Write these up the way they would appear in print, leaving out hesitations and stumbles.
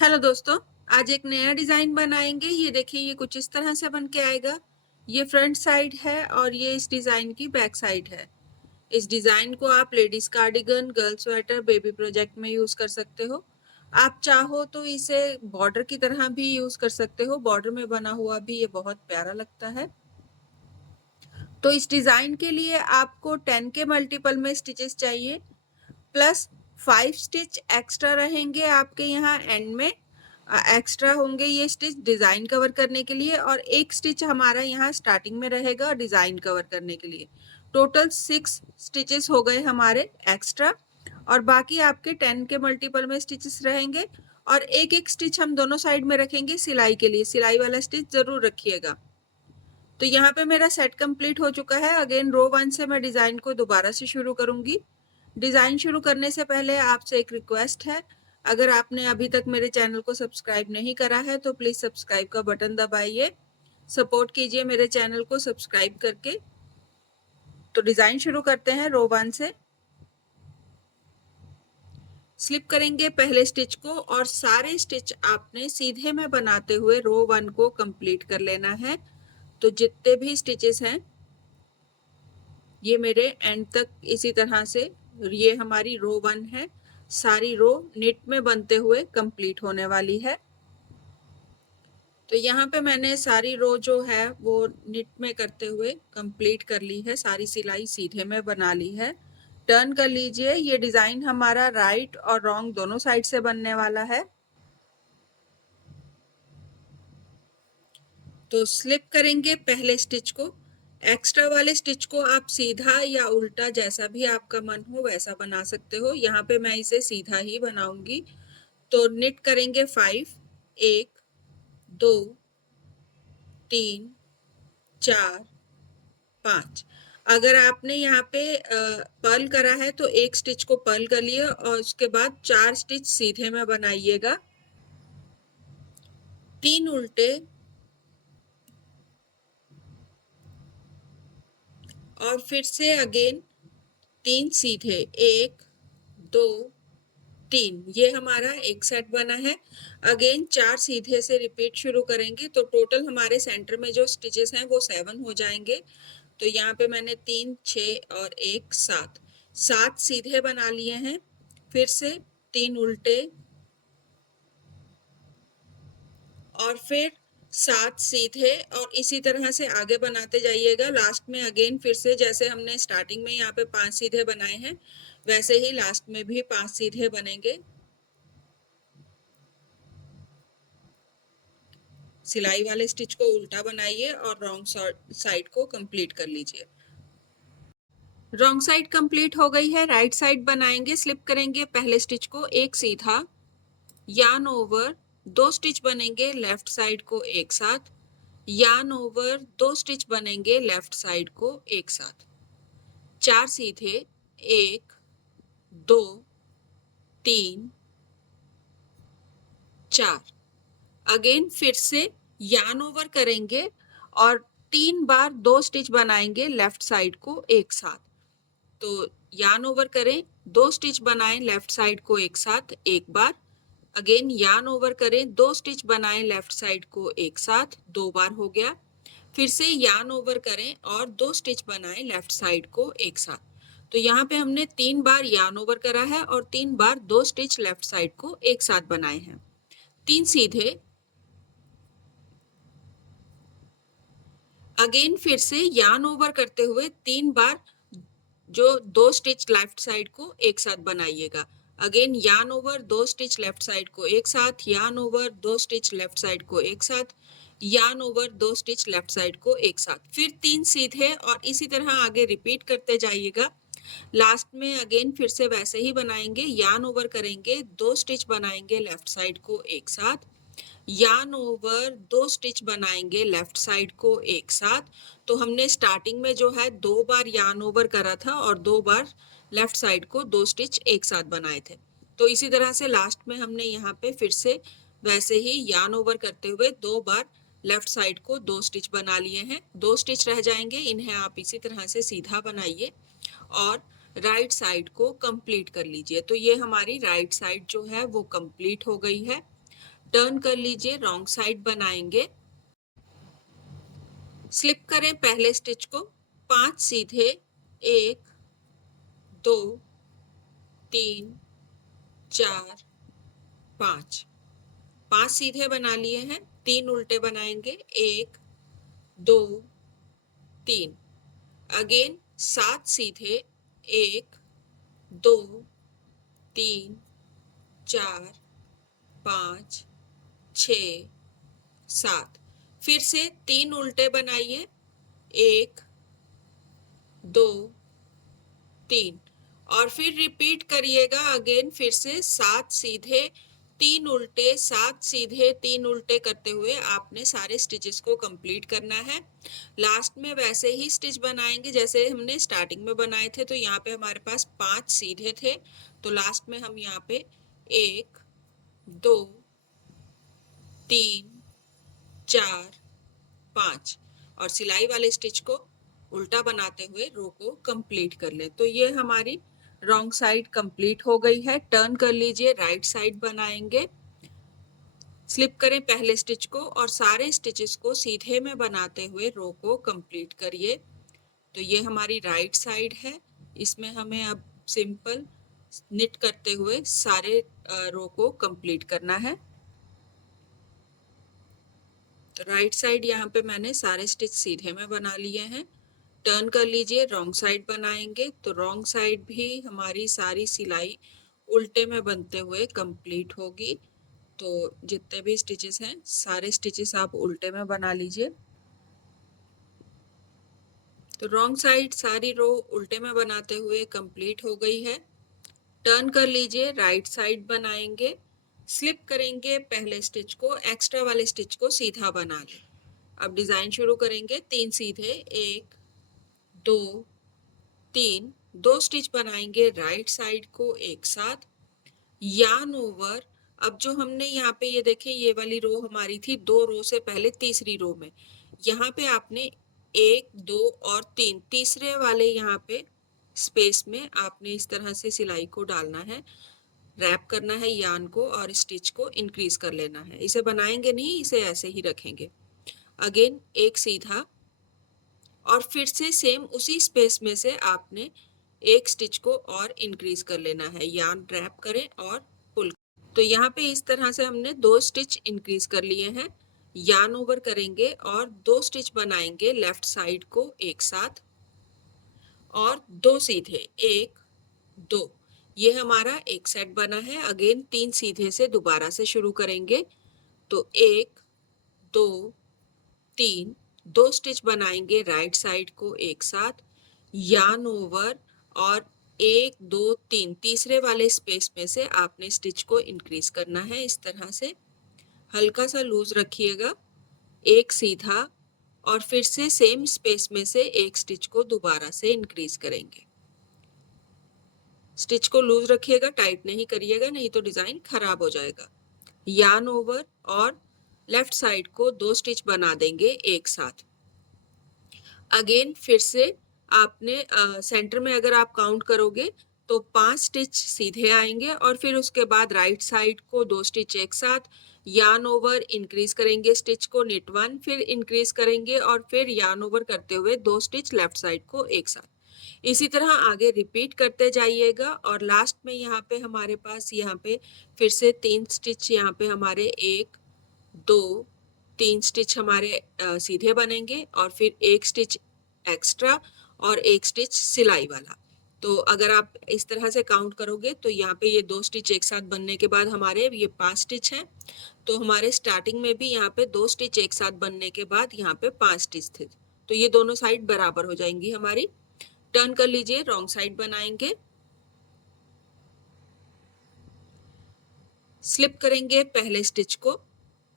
Hello दोस्तों, आज एक नया डिजाइन बनाएंगे। ये देखिए, ये कुछ इस तरह से बन के आएगा। ये फ्रंट साइड है और ये इस डिजाइन की बैक साइड है। इस डिजाइन को आप ladies cardigan, girl sweater, baby project में यूज कर सकते हो। आप चाहो तो इसे बॉर्डर की तरह भी यूज कर सकते हो। बॉर्डर में बना हुआ भी ये बहुत प्यारा लगता है। तो इस डिजाइन के लिए आपको 10 के मल्टीपल में स्टिचेस चाहिए, प्लस 5 स्टिच एक्स्ट्रा रहेंगे आपके यहाँ एंड में। एक्स्ट्रा होंगे ये स्टिच डिजाइन कवर करने के लिए, और एक स्टिच हमारा यहाँ स्टार्टिंग में रहेगा डिजाइन कवर करने के लिए। टोटल 6 स्टिचेस हो गए हमारे एक्स्ट्रा, और बाकी आपके 10 के मल्टीपल में स्टिचेस रहेंगे। और एक एक स्टिच हम दोनों साइड में रखेंगे सिलाई के लिए। सिलाई वाला स्टिच जरूर रखिएगा। तो यहाँ पे मेरा सेट कंप्लीट हो चुका है। अगेन रो 1 से मैं डिजाइन को दोबारा से शुरू करूंगी। डिजाइन शुरू करने से पहले आपसे एक रिक्वेस्ट है, अगर आपने अभी तक मेरे चैनल को सब्सक्राइब नहीं करा है तो प्लीज सब्सक्राइब का बटन दबाइए, सपोर्ट कीजिए मेरे चैनल को सब्सक्राइब करके। तो डिजाइन शुरू करते हैं रो 1 से। स्लिप करेंगे पहले स्टिच को, और सारे स्टिच आपने सीधे में बनाते हुए रो 1 को कंप्लीट कर लेना है। तो जितने भी स्टिचेस हैं ये मेरे एंड तक इसी तरह से, ये हमारी रो 1 है। सारी रो निट में बनते हुए कंप्लीट होने वाली है। तो यहाँ पे मैंने सारी रो जो है वो निट में करते हुए कंप्लीट कर ली है। सारी सिलाई सीधे में बना ली है। टर्न कर लीजिए। ये डिजाइन हमारा राइट और रॉन्ग दोनों साइड से बनने वाला है। तो स्लिप करेंगे पहले स्टिच को। एक्स्ट्रा वाले स्टिच को आप सीधा या उल्टा जैसा भी आपका मन हो वैसा बना सकते हो। यहाँ पे मैं इसे सीधा ही बनाऊंगी। तो निट करेंगे 5, 1, 2, 3, 4, 5। अगर आपने यहाँ पे पर्ल करा है तो एक स्टिच को पर्ल कर लिए और उसके बाद 4 स्टिच सीधे में बनाइएगा। 3 उल्टे और फिर से अगेन 3 सीधे, 1, 2, 3। ये हमारा एक सेट बना है। अगेन 4 सीधे से रिपीट शुरू करेंगे तो टोटल हमारे सेंटर में जो स्टिचेस हैं वो 7 हो जाएंगे। तो यहाँ पे मैंने 3, 6 और 1, 7, 7 सीधे बना लिए हैं। फिर से 3 उल्टे और फिर 7 सीधे, और इसी तरह से आगे बनाते जाइएगा। लास्ट में अगेन फिर से जैसे हमने स्टार्टिंग में यहाँ पे 5 सीधे बनाए हैं वैसे ही लास्ट में भी 5 सीधे बनेंगे। सिलाई वाले स्टिच को उल्टा बनाइए और रॉन्ग साइड को कंप्लीट कर लीजिए। रॉन्ग साइड कंप्लीट हो गई है। राइट साइड बनाएंगे। स्लिप करेंगे पहले स्टिच को, एक सीधा, यार्न ओवर, 2 स्टिच बनेंगे लेफ्ट साइड को एक साथ, यार्न ओवर, 2 स्टिच बनेंगे लेफ्ट साइड को एक साथ, 4 सीधे, 1, 2, 3, 4। अगेन फिर से यार्न ओवर करेंगे और 3 बार 2 स्टिच बनाएंगे लेफ्ट साइड को एक साथ। तो यार्न ओवर करें, 2 स्टिच बनाएं लेफ्ट साइड को एक साथ एक बार। अगेन यार्न ओवर करें, 2 स्टिच बनाएं लेफ्ट साइड को एक साथ, 2 बार हो गया। फिर से यार्न ओवर करें और 2 स्टिच बनाएं लेफ्ट साइड को एक साथ। तो यहाँ पे हमने 3 बार यार्न ओवर करा है और 3 बार 2 स्टिच लेफ्ट साइड को एक साथ बनाए हैं। 3 सीधे, अगेन फिर से यार्न ओवर करते हुए 3 बार जो 2 स्टिच लेफ्ट साइड को एक साथ बनाइएगा। Again yarn over, 2 stitch left side को एक साथ, yarn over, 2 stitch left side को एक साथ, yarn over, 2 stitch left side को एक साथ, फिर 3 सीधे, और इसी तरह आगे रिपीट करते जाइएगा। लास्ट में अगेन फिर से वैसे ही बनाएंगे। यार्न ओवर करेंगे, 2 स्टिच बनाएंगे लेफ्ट साइड को एक साथ, यार्न ओवर, 2 स्टिच बनाएंगे लेफ्ट साइड को एक साथ। तो हमने स्टार्टिंग में जो है 2 बार यार्न ओवर करा था और 2 बार लेफ्ट साइड को 2 स्टिच एक साथ बनाए थे। तो इसी तरह से लास्ट में हमने यहाँ पे फिर से वैसे ही यार्न ओवर करते हुए 2 बार लेफ्ट साइड को 2 स्टिच बना लिए हैं। 2 स्टिच रह जाएंगे, इन्हें आप इसी तरह से सीधा बनाइए और राइट साइड को कंप्लीट कर लीजिए। तो ये हमारी राइट साइड जो है वो कंप्लीट हो गई है। टर्न कर लीजिए, रॉन्ग साइड बनाएंगे। स्लिप करें पहले स्टिच को, 5 सीधे, 1 2 3 4 5, 5 सीधे बना लिए हैं, 3 उल्टे बनाएंगे, 1 2 3। अगेन 7 सीधे, 1 2 3 4 5 6 7। फिर से 3 उल्टे बनाइए, 1 2 3, और फिर रिपीट करिएगा अगेन, फिर से 7 सीधे 3 उल्टे, 7 सीधे 3 उल्टे करते हुए आपने सारे स्टिचेस को कंप्लीट करना है। लास्ट में वैसे ही स्टिच बनाएंगे जैसे हमने स्टार्टिंग में बनाए थे। तो यहाँ पे हमारे पास 5 सीधे थे, तो लास्ट में हम यहाँ पे 1 2 3 4 5 और सिलाई वाले स्टिच को उल्टा बनाते हुए रो को कंप्लीट कर ले। तो ये हमारी रॉन्ग साइड कंप्लीट हो गई है। टर्न कर लीजिए, राइट साइड बनाएंगे। स्लिप करें पहले स्टिच को और सारे स्टिचेस को सीधे में बनाते हुए रो को कंप्लीट करिए। तो ये हमारी राइट साइड है, इसमें हमें अब सिंपल निट करते हुए सारे रो को कंप्लीट करना है। तो राइट साइड यहाँ पे मैंने सारे स्टिच सीधे में बना लिए हैं। टर्न कर लीजिए, रॉन्ग साइड बनाएंगे। तो रॉन्ग साइड भी हमारी सारी सिलाई उल्टे में बनते हुए कंप्लीट होगी। तो जितने भी स्टिचेस हैं सारे स्टिचेस आप उल्टे में बना लीजिए। तो रॉन्ग साइड सारी रो उल्टे में बनाते हुए कंप्लीट हो गई है। टर्न कर लीजिए, राइट साइड बनाएंगे। स्लिप करेंगे पहले स्टिच को, एक्स्ट्रा वाले स्टिच को सीधा बना लें। अब डिजाइन शुरू करेंगे। 3 सीधे, 1 2 3, 2 स्टिच बनाएंगे राइट साइड को एक साथ, यार्न ओवर। अब जो हमने यहाँ पे ये देखें, ये वाली रो हमारी थी 2 रो से पहले तीसरी रो में। यहाँ पे आपने 1 2 और 3, तीसरे वाले यहाँ पे स्पेस में आपने इस तरह से सिलाई को डालना है, रैप करना है यार्न को और स्टिच को इंक्रीज कर लेना है। इसे बनाएंगे नहीं, इसे ऐसे ही रखेंगे। अगेन एक सीधा और फिर से सेम उसी स्पेस में से आपने एक स्टिच को और इंक्रीज कर लेना है, यार्न रैप करें और पुल। तो यहाँ पे इस तरह से हमने 2 स्टिच इंक्रीज कर लिए हैं। यार्न ओवर करेंगे और 2 स्टिच बनाएंगे लेफ्ट साइड को एक साथ और 2 सीधे, 1 2। ये हमारा एक सेट बना है। अगेन 3 सीधे से दोबारा से शुरू करेंगे। तो 1 2 3, 2 स्टिच बनाएंगे राइट साइड को एक साथ, यार्न ओवर और 1 2 3, तीसरे वाले स्पेस में से आपने स्टिच को इंक्रीज करना है। इस तरह से हल्का सा लूज रखिएगा, एक सीधा और फिर से सेम स्पेस में से एक स्टिच को दोबारा से इंक्रीज करेंगे। स्टिच को लूज रखिएगा, टाइट नहीं करिएगा, नहीं तो डिजाइन खराब हो जाएगा। यार्न ओवर और लेफ्ट साइड को 2 स्टिच बना देंगे एक साथ। अगेन फिर से आपने सेंटर में अगर आप काउंट करोगे तो 5 स्टिच सीधे आएंगे और फिर उसके बाद राइट साइड को 2 स्टिच एक साथ, यार्न ओवर इंक्रीज करेंगे स्टिच को, निट 1 फिर इंक्रीज करेंगे और फिर यार्न ओवर करते हुए 2 स्टिच लेफ्ट साइड को एक साथ। इसी तरह आगे रिपीट करते जाइएगा और लास्ट में यहाँ पे हमारे पास यहाँ पे फिर से 3 स्टिच यहाँ पे हमारे 1 2 3 स्टिच हमारे सीधे बनेंगे और फिर एक स्टिच एक्स्ट्रा और एक स्टिच सिलाई वाला। तो अगर आप इस तरह से काउंट करोगे तो यहाँ पे ये 2 स्टिच एक साथ बनने के बाद हमारे ये 5 स्टिच हैं। तो हमारे स्टार्टिंग में भी यहाँ पे 2 स्टिच एक साथ बनने के बाद यहाँ पे 5 स्टिच थे। तो ये दोनों साइड बराबर हो जाएंगी हमारी। टर्न कर लीजिए, रॉन्ग साइड बनाएंगे। स्लिप करेंगे पहले स्टिच को,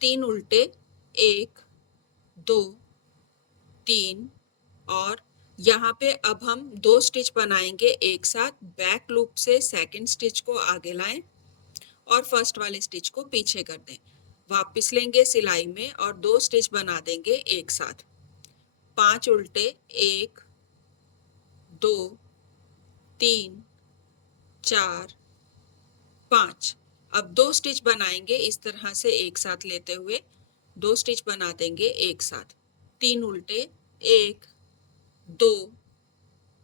3 उल्टे, 1 2 3 और यहाँ पे अब हम 2 स्टिच बनाएंगे एक साथ। बैक लूप से सेकंड स्टिच को आगे लाएं और फर्स्ट वाले स्टिच को पीछे कर दें। वापस लेंगे सिलाई में और 2 स्टिच बना देंगे एक साथ। 5 उल्टे, 1 2 3 4 5। अब 2 स्टिच बनाएंगे इस तरह से एक साथ लेते हुए, 2 स्टिच बना देंगे एक साथ, 3 उल्टे, 1 2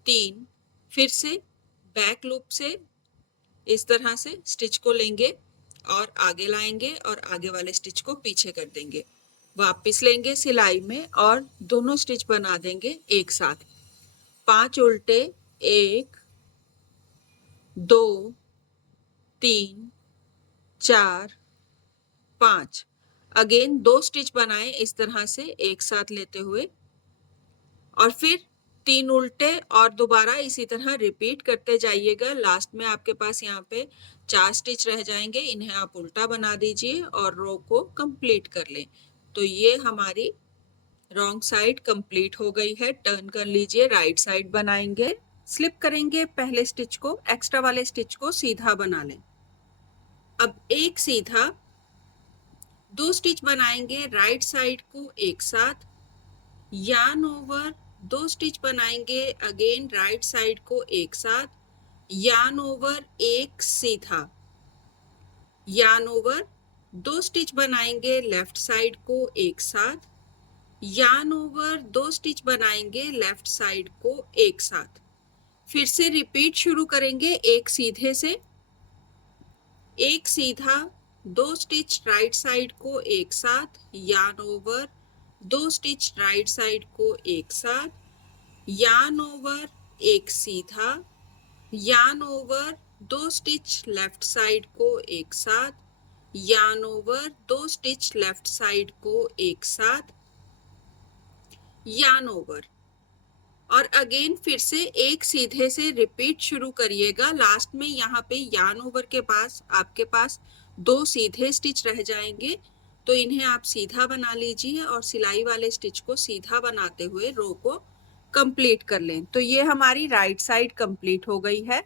3, फिर से बैक लूप से इस तरह से स्टिच को लेंगे और आगे लाएंगे और आगे वाले स्टिच को पीछे कर देंगे, वापस लेंगे सिलाई में और दोनों स्टिच बना देंगे एक साथ, 5 उल्टे, 1 2 3 4 5, अगेन 2 स्टिच बनाए इस तरह से एक साथ लेते हुए और फिर 3 उल्टे और दोबारा इसी तरह रिपीट करते जाइएगा। लास्ट में आपके पास यहाँ पे 4 स्टिच रह जाएंगे, इन्हें आप उल्टा बना दीजिए और रो को कंप्लीट कर लें। तो ये हमारी रॉन्ग साइड कंप्लीट हो गई है। टर्न कर लीजिए, राइट साइड बनाएंगे, स्लिप करेंगे पहले स्टिच को, एक्स्ट्रा वाले स्टिच को सीधा बना लें। अब एक सीधा 2 स्टिच बनाएंगे राइट साइड को एक साथ, यार्न ओवर 2 स्टिच बनाएंगे अगेन राइट साइड को एक साथ, यार्न ओवर एक सीधा, यार्न ओवर 2 स्टिच बनाएंगे लेफ्ट साइड को एक साथ, यार्न ओवर 2 स्टिच बनाएंगे लेफ्ट साइड को एक साथ, फिर से रिपीट शुरू करेंगे एक सीधे से, एक सीधा 2 स्टिच राइट साइड को एक साथ, yarn over 2 stitch right side को एक साथ, यार्न ओवर एक सीधा, yarn over 2 stitch left side को एक साथ, yarn over 2 stitch left side को एक साथ, यार्न ओवर और अगेन फिर से एक सीधे से रिपीट शुरू करिएगा। लास्ट में यहाँ पे यार्न ओवर के पास आपके पास 2 सीधे स्टिच रह जाएंगे, तो इन्हें आप सीधा बना लीजिए और सिलाई वाले स्टिच को सीधा बनाते हुए रो को कंप्लीट कर लें। तो ये हमारी राइट साइड कंप्लीट हो गई है।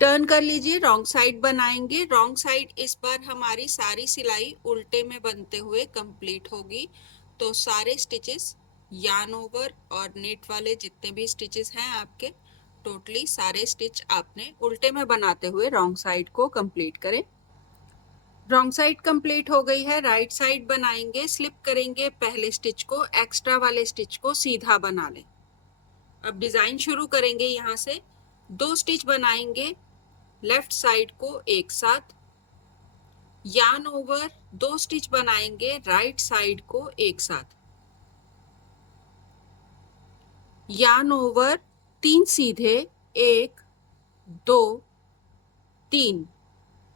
टर्न कर लीजिए, रॉन्ग साइड बनाएंगे। रॉन्ग साइड इस बार हमारी सारी सिलाई उल्टे में बनते हुए कंप्लीट होगी। तो सारे स्टिचेस यार्न ओवर और नेट वाले जितने भी स्टिचेस हैं आपके, टोटली सारे स्टिच आपने उल्टे में बनाते हुए रॉन्ग साइड को कंप्लीट करें। रॉन्ग साइड कंप्लीट हो गई है। राइट साइड बनाएंगे, स्लिप करेंगे पहले स्टिच को, एक्स्ट्रा वाले स्टिच को सीधा बना लें। अब डिजाइन शुरू करेंगे, यहाँ से 2 स्टिच बनाएंगे लेफ्ट साइड को एक साथ, यार्न ओवर 2 स्टिच बनाएंगे राइट साइड को एक साथ, यार्न ओवर 3 सीधे, 1 2 3,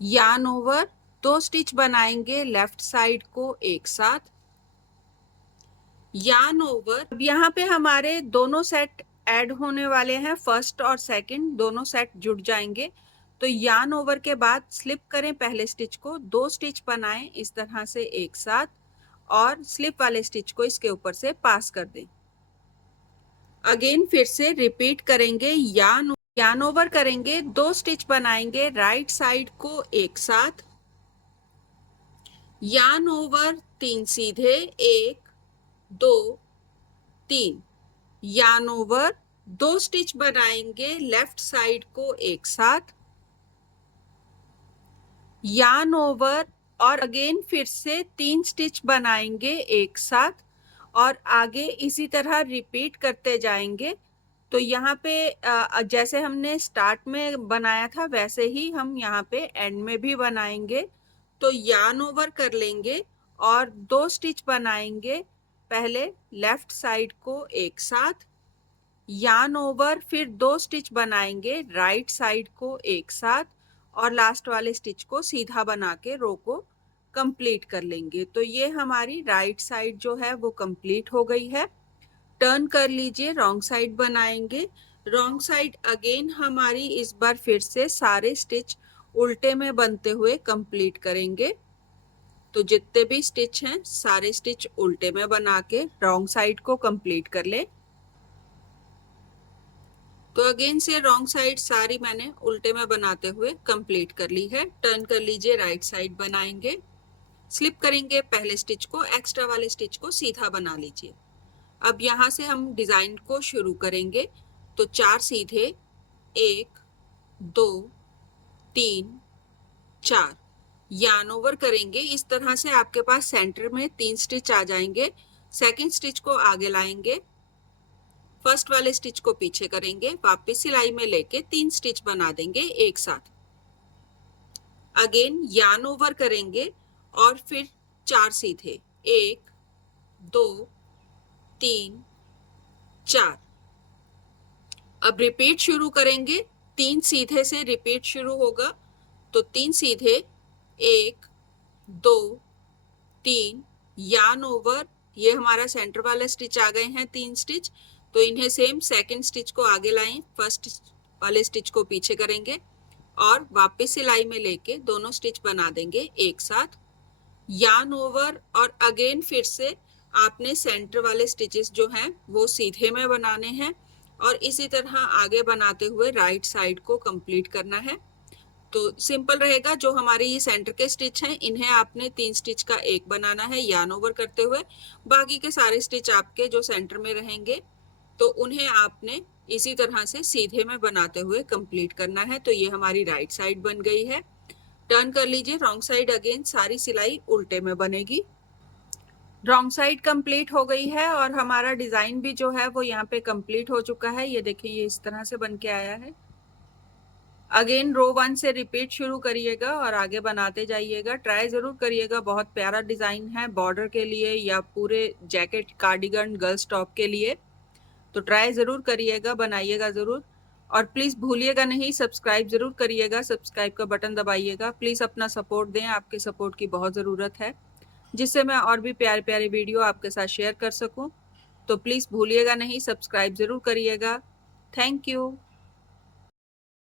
यार्न ओवर 2 स्टिच बनाएंगे लेफ्ट साइड को एक साथ, यार्न ओवर। अब यहाँ पे हमारे दोनों सेट ऐड होने वाले हैं, फर्स्ट और सेकंड दोनों सेट जुड़ जाएंगे। तो यार्न ओवर के बाद स्लिप करें पहले स्टिच को, 2 स्टिच बनाएं इस तरह से एक साथ और स्लिप वाले स्टिच को इसके ऊपर से पास कर दें। अगेन फिर से रिपीट करेंगे, यार्न ओवर करेंगे, 2 स्टिच बनाएंगे राइट साइड को एक साथ, यार्न ओवर 3 सीधे, 1 2 3, यार्न ओवर 2 स्टिच बनाएंगे लेफ्ट साइड को एक साथ, यार्न ओवर और अगेन फिर से 3 स्टिच बनाएंगे एक साथ और आगे इसी तरह रिपीट करते जाएंगे। तो यहाँ पे जैसे हमने स्टार्ट में बनाया था वैसे ही हम यहाँ पे एंड में भी बनाएंगे। तो यार्न ओवर कर लेंगे और 2 स्टिच बनाएंगे पहले लेफ्ट साइड को एक साथ, यार्न ओवर फिर 2 स्टिच बनाएंगे राइट साइड को एक साथ और लास्ट वाले स्टिच को सीधा बना के रो को कंप्लीट कर लेंगे। तो ये हमारी राइट साइड जो है वो कंप्लीट हो गई है। टर्न कर लीजिए, रॉन्ग साइड बनाएंगे। रॉन्ग साइड अगेन हमारी इस बार फिर से सारे स्टिच उल्टे में बनते हुए कंप्लीट करेंगे। तो जितने भी स्टिच हैं सारे स्टिच उल्टे में बना के रॉन्ग साइड को कंप्लीट कर ले। तो अगेन से रॉन्ग साइड सारी मैंने उल्टे में बनाते हुए कंप्लीट कर ली है। टर्न कर लीजिए, राइट साइड बनाएंगे, स्लिप करेंगे पहले स्टिच को, एक्स्ट्रा वाले स्टिच को सीधा बना लीजिए। अब यहाँ से हम डिजाइन को शुरू करेंगे। तो 4 सीधे, 1 2 3 4, yarn ओवर करेंगे। इस तरह से आपके पास सेंटर में 3 स्टिच आ जाएंगे। सेकंड स्टिच को आगे लाएंगे, फर्स्ट वाले स्टिच को पीछे करेंगे, वापस सिलाई में लेके 3 स्टिच बना देंगे एक साथ। अगेन yarn ओवर करेंगे और फिर 4 सीधे, 1 2 3 4। अब रिपीट शुरू करेंगे, 3 सीधे से रिपीट शुरू होगा, तो 3 सीधे, 1 2 3, yarn ओवर। ये हमारा सेंटर वाला स्टिच आ गए हैं 3 स्टिच, तो इन्हें सेम सेकंड स्टिच को आगे लाएं, फर्स्ट वाले स्टिच को पीछे करेंगे और वापस सिलाई में लेके दोनों स्टिच बना देंगे एक साथ। yarn ओवर और अगेन फिर से आपने सेंटर वाले स्टिचेस जो हैं वो सीधे में बनाने हैं और इसी तरह आगे बनाते हुए राइट साइड को कंप्लीट करना है। तो सिंपल रहेगा, जो हमारे ये सेंटर के स्टिच हैं इन्हें आपने 3 स्टिच का एक बनाना है yarn ओवर करते हुए, बाकी के सारे स्टिच आपके जो सेंटर में रहेंगे तो उन्हें आपने इसी तरह से सीधे में बनाते हुए कंप्लीट करना है। तो ये हमारी राइट साइड बन गई है। टर्न कर लीजिए, रॉन्ग साइड अगेन सारी सिलाई उल्टे में बनेगी। रॉन्ग साइड कंप्लीट हो गई है और हमारा डिजाइन भी जो है वो यहाँ पे कंप्लीट हो चुका है। ये देखिए, ये इस तरह से बन के आया है। अगेन रो 1 से रिपीट शुरू करिएगा और आगे बनाते जाइएगा। ट्राई जरूर करिएगा, बहुत प्यारा डिजाइन है बॉर्डर के लिए या पूरे जैकेट, कार्डिगन, गर्ल्स टॉप के लिए। तो ट्राई जरूर करिएगा, बनाइएगा जरूर। और प्लीज भूलिएगा नहीं, सब्सक्राइब जरूर करिएगा, सब्सक्राइब का बटन दबाइएगा। प्लीज अपना सपोर्ट दें, आपके सपोर्ट की बहुत जरूरत है, जिससे मैं और भी प्यारे प्यारे वीडियो आपके साथ शेयर कर सकूं। तो प्लीज भूलिएगा नहीं, सब्सक्राइब जरूर करिएगा। Thank you.